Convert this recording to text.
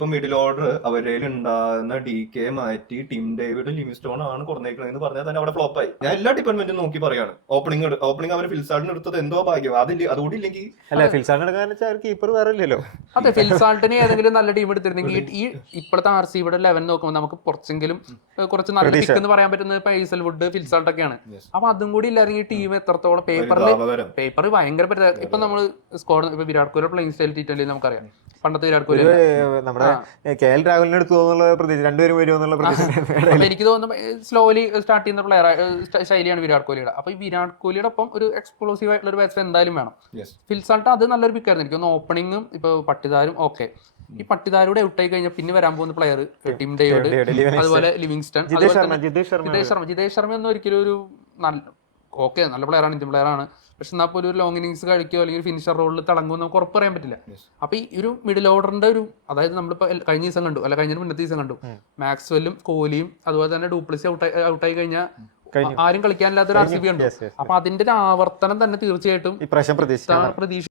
ഇപ്പൊ middle order അവരുടെ ഉണ്ടാകുന്ന DK മാറ്റി ടിം ഡേവിഡ് ലിവിങ്സ്റ്റോൺ ആണ് കുറഞ്ഞേക്കണെന്ന് പറഞ്ഞാൽ തന്നെ അവിടെ ഫ്ലോപ്പായി. ഞാൻ എല്ലാ ഡിപ്പാർട്ട്മെന്റും നോക്കി പറയാണ്. ഓപ്പണിംഗ് അവർ ഫിൽസാൾട്ടിന് എടുത്തത് എന്തോ ഭാഗ്യം. അതുകൂടി ഇല്ലെങ്കിൽ കീപ്പർ വേറെ ഇല്ലല്ലോ. അതെ, ഫിൽസാൾട്ടിന് ഏതെങ്കിലും നല്ല ടീം എടുത്തിരുന്നെങ്കിൽ ഈ ഇപ്പോഴത്തെ RCBയുടെ 11 നോക്കുമ്പോൾ നമുക്ക് കുറച്ച് നല്ല പിക്ക് എന്ന് പറയാൻ പറ്റുന്നത് ഹേസൽവുഡ്, ഫിൽസാൾട്ട് ഒക്കെയാണ്. അപ്പൊ അതും കൂടി ഇല്ലായിരുന്നെങ്കിൽ ടീം എത്രത്തോളം പേപ്പർ ഭയങ്കര ഇപ്പൊ നമ്മള് squad Virat Kohli playing style T20 നമുക്കറിയാം. പണ്ടത്തെ വിരാട് കോഹ്ലി നമ്മുടെ KL രാഹുലിനെ എടുത്തു പ്രതീക്ഷ, രണ്ടുപേരും വരുമെന്നുള്ള പ്രതീക്ഷ. എനിക്ക് തോന്നുന്നു സ്ലോലി സ്റ്റാർട്ട് ചെയ്യുന്ന ശൈലിയാണ് വിരാട് കോഹ്ലിയുടെ. അപ്പൊ ഈ വിരാട് കോഹ്ലിയുടെ ഒപ്പം ഒരു എക്സ്പ്ലോസീവ് ആയിട്ടുള്ള ഒരു ബാറ്റ്സ്മാൻ എന്തായാലും വേണം. ഫിൽസാൾട്ട് അത് നല്ലൊരു പിക്കായിരുന്നു. എനിക്ക് തോന്നുന്നു ഓപ്പണിംഗും ഇപ്പൊ പട്ടിദാരും ഓക്കെ. ഈ പട്ടിദാരൂടെ ഔട്ടായി കഴിഞ്ഞാൽ പിന്നെ വരാൻ പോകുന്ന പ്ലെയർ ടിം ഡേവിഡ്, അതുപോലെ ലിവിങ്സ്റ്റൺ, ജിതേഷ് ശർമ്മ ഒന്നും ഒരിക്കലും ഒരു നല്ല പ്ലെയറാണ്, ഇന്ത്യൻ പ്ലെയറാണ്. പക്ഷെ എന്നാൽ പോലും ഒരു ലോങ് ഇന്നിങ്സ് കഴിക്കുകയോ അല്ലെങ്കിൽ ഫിനിഷർ റോളിൽ തിളങ്ങുമെന്ന് നമുക്ക് ഉറപ്പ് പറയാൻ പറ്റില്ല. അപ്പൊ ഈ ഒരു മിഡിൽ ഓർഡറിന്റെ അതായത് നമ്മളിപ്പോ കഴിഞ്ഞ ദിവസം കണ്ടു, അല്ല കഴിഞ്ഞ മുന്നത്തെ ദിവസം കണ്ടു, മാക്സ്വെല്ലും കോഹ്ലിയും അതുപോലെ തന്നെ ഡൂപ്ലിസി ഔട്ടായി കഴിഞ്ഞാൽ ആരും കളിക്കാനില്ലാത്തൊരു RCB ഉണ്ട്. അപ്പൊ അതിന്റെ ഒരു ആവർത്തനം തന്നെ തീർച്ചയായിട്ടും പ്രതീക്ഷ